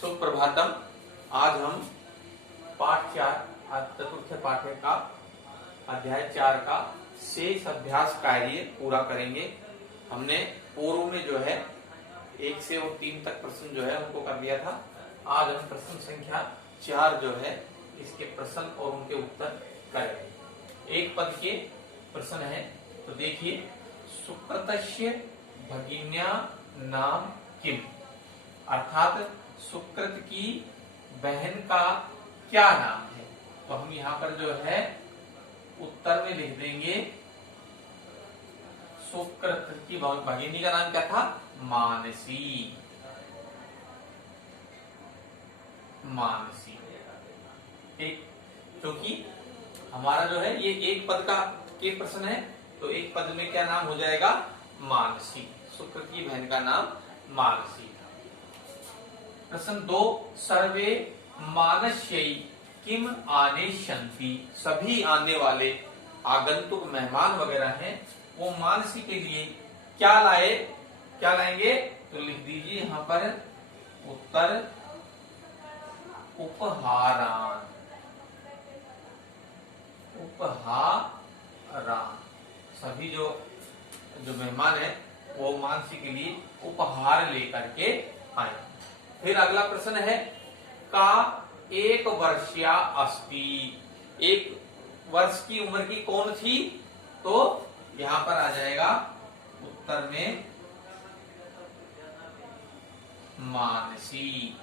सुप्रभातम। आज हम पाठ 4 चतुर्थ पाठ्य का अध्याय 4 का शेष अभ्यास कार्य पूरा करेंगे। हमने पूर्व में जो है 1 से 3 तक प्रश्न जो है उनको कर दिया था। आज हम प्रश्न संख्या 4 जो है इसके प्रश्न और उनके उत्तर करेंगे। एक पद के प्रश्न है, तो देखिए, सुकृतस्य भगिन्या नाम किम, अर्थात सुकृत की बहन का क्या नाम है। तो हम यहाँ पर जो है उत्तर में लिख देंगे सुकृत की भगिनी का नाम क्या था, मानसी। मानसी, ठीक, क्योंकि हमारा जो है ये एक पद का के प्रश्न है, तो एक पद में क्या नाम हो जाएगा, मानसी। सुकृत की बहन का नाम मानसी। प्रश्न 2, सर्वे मानस्यै किम आनेष्यन्ति, सभी आने वाले आगंतुक मेहमान वगैरह हैं, वो मानसी के लिए क्या लाएंगे। तो लिख दीजिए यहाँ पर उत्तर उपहारान। उपहारान, सभी जो मेहमान है वो मानसी के लिए उपहार लेकर के आए। फिर अगला प्रश्न है, का 1 वर्षीया अस्ति, 1 वर्ष की उम्र की कौन थी। तो यहां पर आ जाएगा उत्तर में मानसी।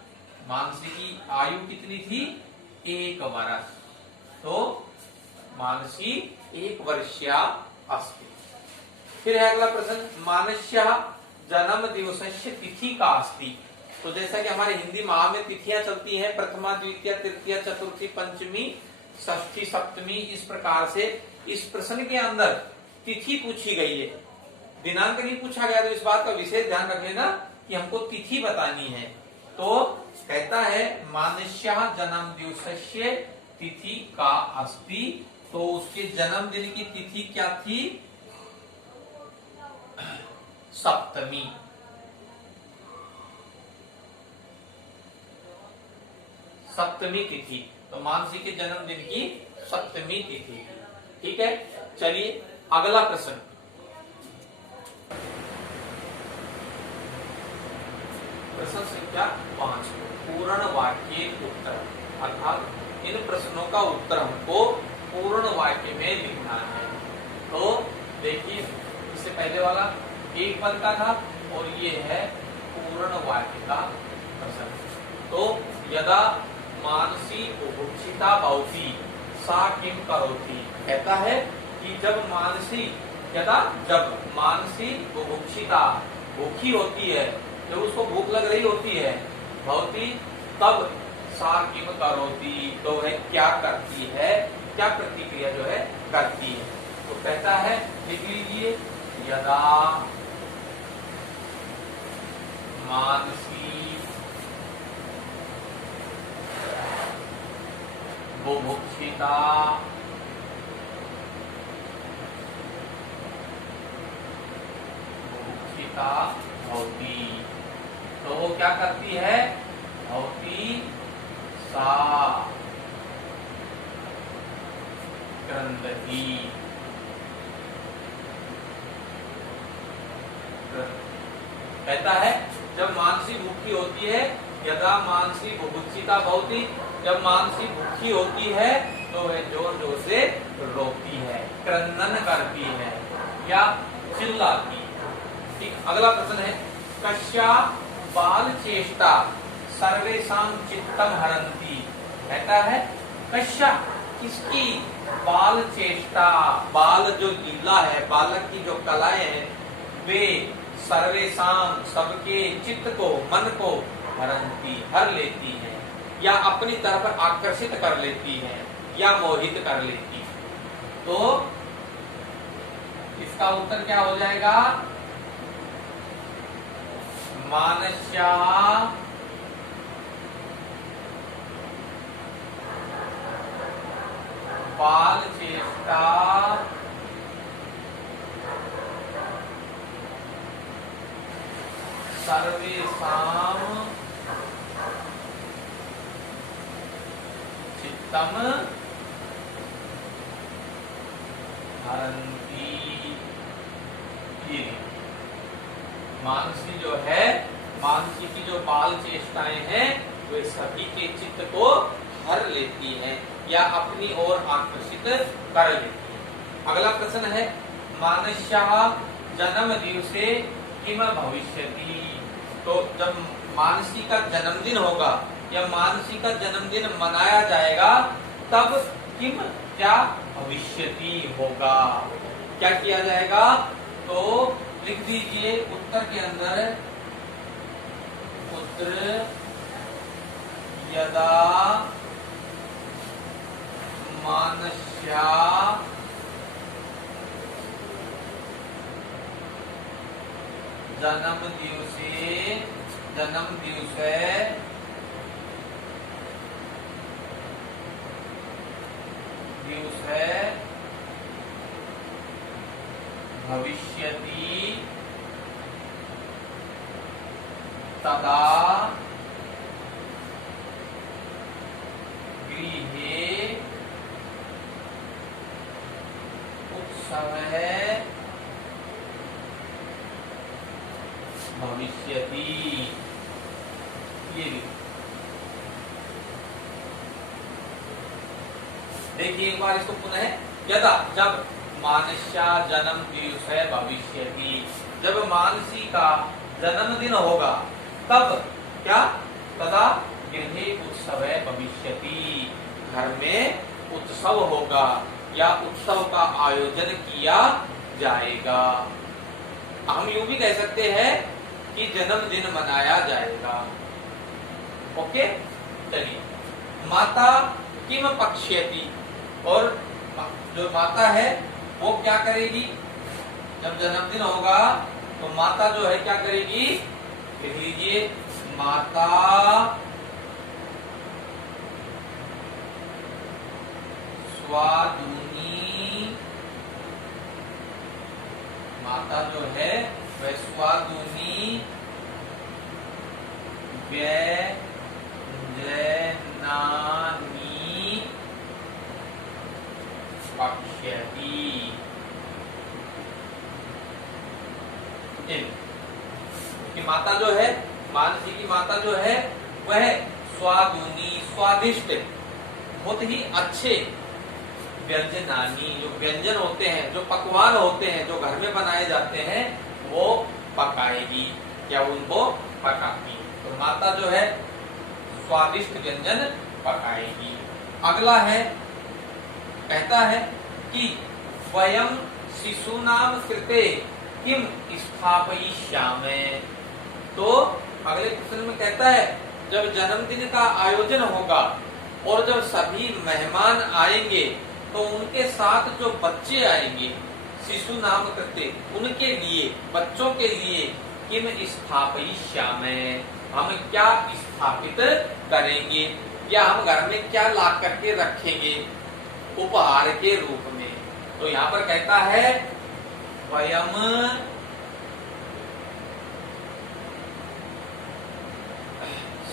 मानसी की आयु कितनी थी, 1 वर्ष। तो मानसी 1 वर्षीया अस्ति। फिर है अगला प्रश्न, मानस्या जन्म दिवसस्य तिथि का अस्ति। तो जैसा कि हमारे हिंदी माह में तिथियां चलती हैं, प्रथमा, द्वितीय, तृतीय, चतुर्थी, पंचमी, षष्ठी, सप्तमी, इस प्रकार से इस प्रश्न के अंदर तिथि पूछी गई है, दिनांक नहीं पूछा गया। तो इस बात का विशेष ध्यान रख लेना कि हमको तिथि बतानी है। तो कहता है मानस्या जन्म दिवसस्य तिथि का अस्ति, तो उसके जन्मदिन की तिथि क्या थी, सप्तमी। सप्तमी तिथि, तो मानसी के जन्मदिन की सप्तमी तिथि। ठीक है, चलिए अगला प्रश्न। प्रश्न संख्या 5, पूर्ण वाक्य उत्तर, अर्थात इन प्रश्नों का उत्तर हमको पूर्ण वाक्य में लिखना है। तो देखिए, इससे पहले वाला एक पद का था और ये है पूर्ण वाक्य का प्रश्न। तो यदा मानसी बुभुक्षिता भवति सा किम करोति, कहता है कि जब मानसी बुभुक्षिता, भूखी होती है, जब उसको भूख लग रही होती है, भवति, तब सा किम करोति, तो वह क्या करती है, क्या प्रतिक्रिया जो है करती है। तो कहता है, लिख लीजिए, यदा मानसी बुभुक्षिता भवति, तो वो क्या करती है, भवति सा क्रंदति। कहता है जब मानसी भूखी होती है, यदा मानसी बुभुक्षिता भवति, जब मानसी भूखी होती है तो वह जोर जोर से रोती है, क्रंदन करती है या चिल्लाती। ठीक, अगला प्रश्न है, कस्या बाल चेष्टा सर्वेषां चित्तम हरन्ति, कहता है कस्या, किसकी बाल चेष्टा, बाल जो लीला है, बालक की जो कलाएं हैं, वे सर्वेषां सबके चित्त को, मन को हरन्ति, हर लेती है, या अपनी तरफ आकर्षित कर लेती है, या मोहित कर लेती है। तो इसका उत्तर क्या हो जाएगा, मानस्या बाल चेष्टा सर्वेषां तम हरन्ति। ये मानसी जो है, मानसी की जो बाल चेष्टाएं हैं वे सभी के चित्त को हर लेती हैं या अपनी ओर आकर्षित कर लेती हैं। अगला प्रश्न है मानस्याः जन्म दिवसे किम भविष्यति। तो जब मानसी का जन्मदिन होगा या मानसी का जन्मदिन मनाया जाएगा तब किम क्या भविष्यति होगा, क्या किया जाएगा। तो लिख दीजिए उत्तर के अंदर, उत्तर यदा मानस्या जन्म दिवसे भविष्यति तदा गृहे उत्सवः भविष्यति। ये देखिए एक बार इसको पुनः, यदा जब मानस्या जन्म दिवसे भविष्यति, जब मानसी का जन्मदिन होगा तब क्या, तदा गृहे उत्सव भविष्यति, घर में उत्सव होगा या उत्सव का आयोजन किया जाएगा। हम यूं भी कह सकते हैं कि जन्मदिन मनाया जाएगा। ओके, चलिए माता किम पक्ष्यति, और जो माता है वो क्या करेगी, जब जन्मदिन होगा तो माता जो है क्या करेगी, लिख लीजिए माता स्वादुनी, माता जो है वह स्वादुनी व्यंजनानि पक्ष्यति। कि माता जो है, मानसी की माता जो है वह स्वादुनी स्वादिष्ट, बहुत ही अच्छे व्यंजनानी, जो व्यंजन होते हैं, जो पकवान होते हैं, जो घर में बनाए जाते हैं वो पकाएगी या उनको पकाती। तो माता जो है स्वादिष्ट व्यंजन पकाएगी। अगला है, कहता है कि वयम शिशूनाम कृते किम स्थापयिष्यामि। तो अगले प्रश्न में कहता है जब जन्मदिन का आयोजन होगा और जब सभी मेहमान आएंगे तो उनके साथ जो बच्चे आएंगे, शिशु नाम करते, उनके लिए, बच्चों के लिए किम स्थापयिष्यामि, हम क्या स्थापित करेंगे या हम घर में क्या ला करके रखेंगे उपहार के रूप में। तो यहाँ पर कहता है वयम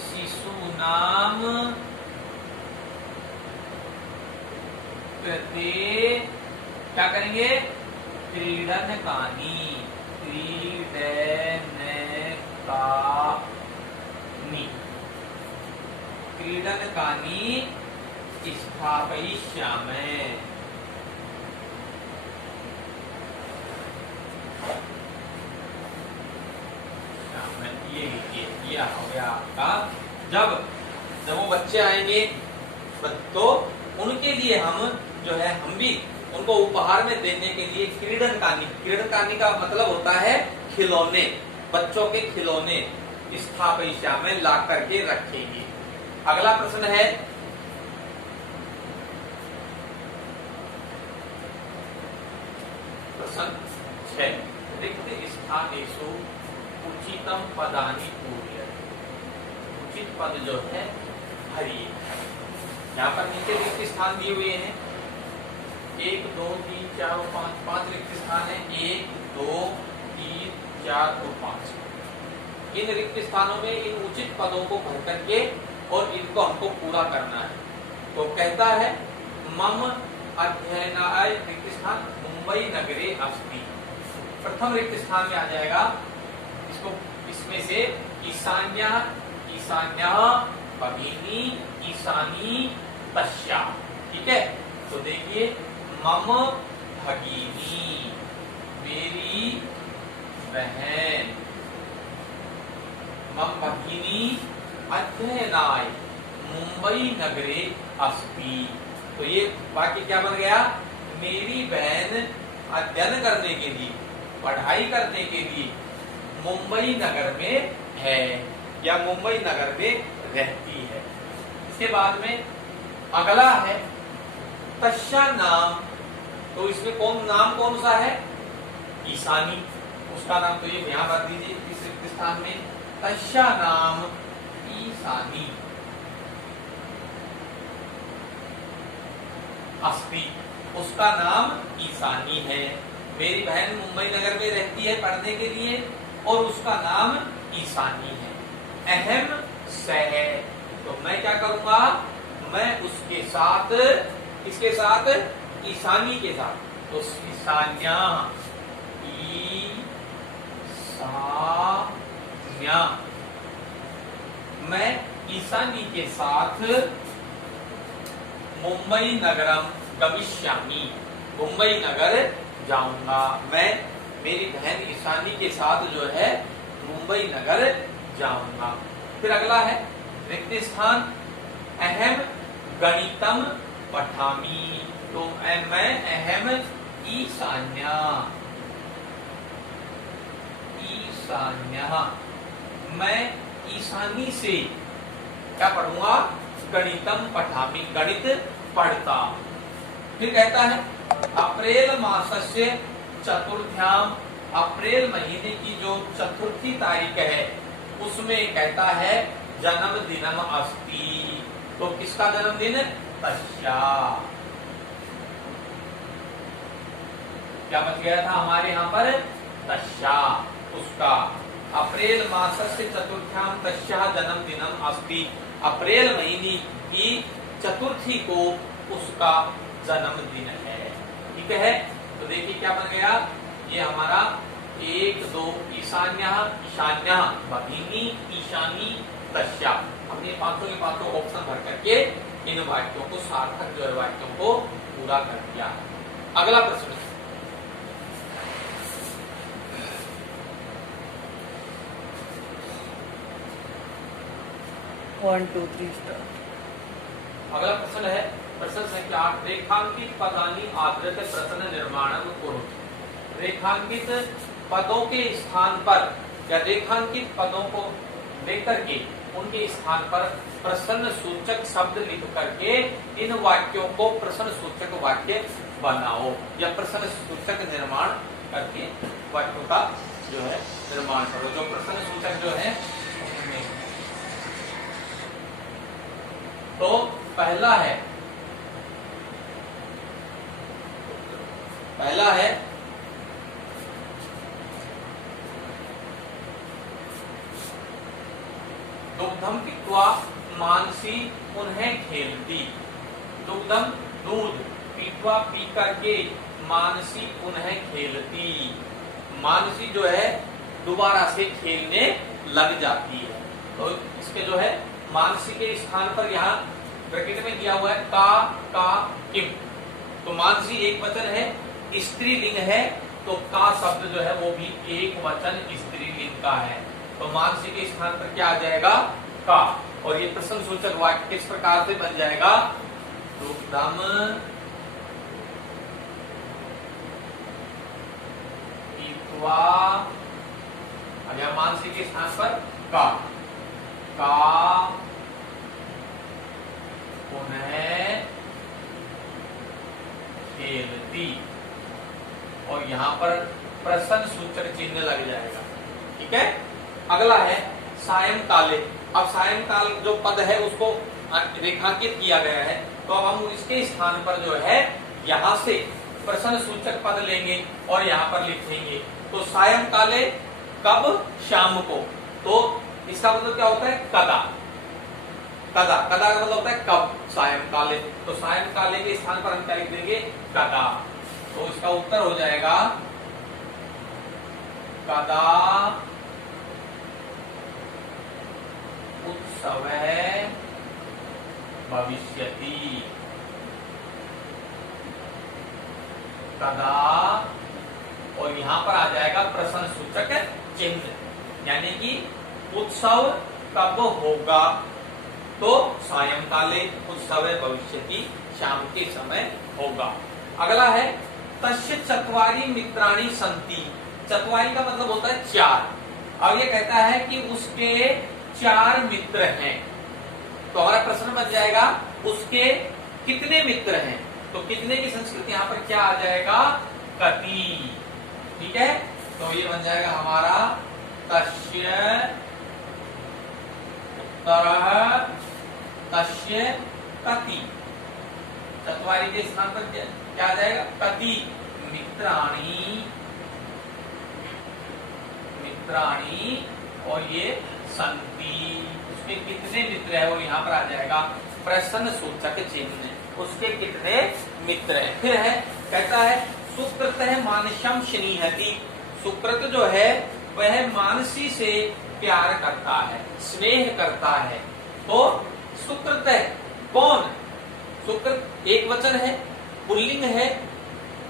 शिशूनाम कृते क्या करेंगे, क्रीडनकानि, क्रीडनकानि स्थापयिष्यामि। ये हो गया आपका, जब वो बच्चे आएंगे तो उनके लिए हम जो है, हम भी उनको उपहार में देने के लिए क्रीडनकानि, क्रीडनकानि का मतलब होता है खिलौने, बच्चों के खिलौने, स्थापयिष्यामि ला करके रखेंगे। अगला प्रश्न है प्रश्न 6, रिक्त स्थानेषु उचितम पदानि पूरयतु। उचित पद जो है भरिए। यहाँ पर नीचे रिक्त स्थान दिए हुए हैं, 1 2 3 4 और 5, 5 रिक्त स्थान है, 1 2 3 4 और 5। इन रिक्त स्थानों में इन उचित पदों को भर करके और इनको हमको पूरा करना है। तो कहता है मम अध्ययनाय रिक्त स्थान मुंबई नगरे अस्ति। प्रथम रिक्त स्थान में आ जाएगा इसको, इसमें से ईशान्य, ईशान्य, भगिनी, ईशानी, तस्या। ठीक है, तो देखिए मम भगिनी, मेरी बहन, मम भगिनी अध्ययनाय मुंबई नगरे अस्ति। तो ये वाक्य क्या बन गया, मेरी बहन अध्ययन करने के लिए, पढ़ाई करने के लिए मुंबई नगर में है या मुंबई नगर में रहती है। इसके बाद में अगला है तस्या नाम। तो इसमें नाम कौन सा है, ईशानी, उसका नाम तो ये यहां भर दीजिए इस रिक्त स्थान में, तस्या नाम ईशानी अस्ति, उसका नाम ईशानी है। मेरी बहन मुंबई नगर में रहती है पढ़ने के लिए और उसका नाम ईशानी है। अहम सह, तो मैं क्या करूंगा, मैं उसके साथ, इसके साथ, ईशानी के साथ, तो ईशान्या, ईशान्या, मैं ईशानी के साथ मुंबई नगरम गमिष्यामि, मुंबई नगर जाऊंगा। मैं मेरी बहन ईशानी के साथ जो है मुंबई नगर जाऊंगा। फिर अगला है रिक्त स्थान अहम गणितम पठामि। तो मैं अहम ईशान्या, ईशान्या, मैं ईशानी से क्या पढ़ूंगा, गणितम पठामि, गणित पढ़ता। फिर कहता है अप्रैल मासस्य चतुर्थ्याम, अप्रैल महीने की जो चतुर्थी तारीख है उसमें कहता है जन्मदिनम अस्ति। तो किसका जन्मदिन, तस्या। क्या बच गया था हमारे यहाँ पर, तस्या, उसका। अप्रैल मासस्य चतुर्थ्याम तस्या जन्मदिनम अस्ति, अप्रैल महीने की चतुर्थी को उसका जन्मदिन है। ठीक है, तो देखिए क्या बन गया, ये हमारा 1 2 ईशान्य, ईशान्य, भगिनी, ईशानी, तस्या। हमने 500 के 500 ऑप्शन भर करके इन वाक्यों को, सार्थक जो है वाक्यों को पूरा कर दिया। अगला प्रश्न, अगला प्रश्न है प्रश्न संख्या 8, रेखांकित पदानि आदृत प्रश्न निर्माणम कुरु। रेखांकित पदों के स्थान पर या रेखांकित पदों को लेकर के उनके स्थान पर प्रश्न सूचक शब्द लिख करके इन वाक्यों को प्रश्न सूचक वाक्य बनाओ या प्रश्न सूचक निर्माण करके वाक्यों का जो है निर्माण करो। जो प्रश्न सूचक जो है, तो पहला है दुग्धम पीत्वा मानसी उन्हें खेलती। दुग्धम दूध, पीत्वा पी करके, मानसी उन्हें खेलती। मानसी जो है दोबारा से खेलने लग जाती है। तो इसके जो है मानसी के स्थान पर यहाँ ब्रैकेट में दिया हुआ है का किम। तो मानसी एक वचन है, स्त्रीलिंग है, तो का शब्द जो है वो भी एक वचन स्त्रीलिंग का है। तो मानसी के स्थान पर क्या आ जाएगा, का। और ये प्रश्न सूचक वाक्य किस प्रकार से बन जाएगा, दुग्धम पीत्वा, अब यहाँ मानसी के स्थान पर का उन्हें खेलती, और यहाँ पर प्रश्न सूचक चिन्ह लग जाएगा। ठीक है, अगला है सायंकाले। अब सायंकाल जो पद है उसको रेखांकित किया गया है, तो अब हम इसके स्थान पर जो है यहाँ से प्रश्न सूचक पद लेंगे और यहाँ पर लिखेंगे। तो सायंकाले कब, शाम को। तो इसका मतलब क्या होता है, कदा। कदा, कदा का मतलब होता है कब, सायंकाले। तो सायंकाले के स्थान पर हम क्या लिख देंगे, कदा। तो इसका उत्तर हो जाएगा कदा उत्सवः भविष्यति, कदा, और यहां पर आ जाएगा प्रश्न सूचक चिन्ह, यानी कि उत्सव कब होगा, तो सायंकाले उत्सव भविष्यति, शाम के समय होगा। अगला है तस्य चत्वारि मित्राणि सन्ति। चत्वारि का मतलब होता है 4। अब ये कहता है कि उसके 4 मित्र हैं। तो हमारा प्रश्न बन जाएगा उसके कितने मित्र हैं। तो कितने की संस्कृत यहाँ पर क्या आ जाएगा, कति। ठीक है, तो ये बन जाएगा हमारा तस्य उत्तरः तस्य कति। चत्वारि के स्थान पर क्या आ जाएगा, कति मित्राणि, मित्राणि, और ये सन्ति, उसके कितने मित्र है, और यहाँ पर आ जाएगा प्रश्न सूचक चिन्ह, उसके कितने मित्र हैं। फिर है, कहता है सुकृतः मानसं स्नेहति। सुकृत जो है वह मानसी से प्यार करता है, स्नेह करता है। तो सुकृत है कौन, सुकृत एक वचन है, पुल्लिंग है।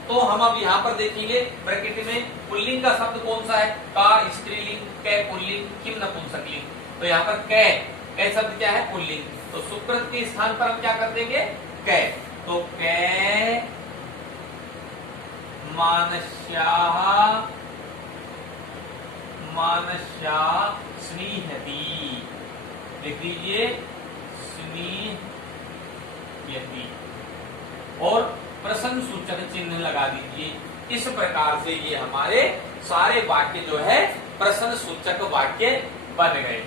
तो हम अब यहाँ पर देखेंगे ब्रैकेट में पुल्लिंग का शब्द कौन सा है, का स्त्रीलिंग, कै पुल्लिंग, किम नपुंसकलिंग। तो यहाँ पर कै शब्द क्या है, पुल्लिंग। तो सुकृत के स्थान पर हम क्या कर देंगे, कै। तो कै मानस्याः स्नेहति, लिख दीजिए स्नेहयति, और प्रश्न सूचक चिन्ह लगा दीजिए। इस प्रकार से ये हमारे सारे वाक्य जो है प्रश्न सूचक वाक्य बन गए।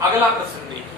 अगला प्रश्न देखिए।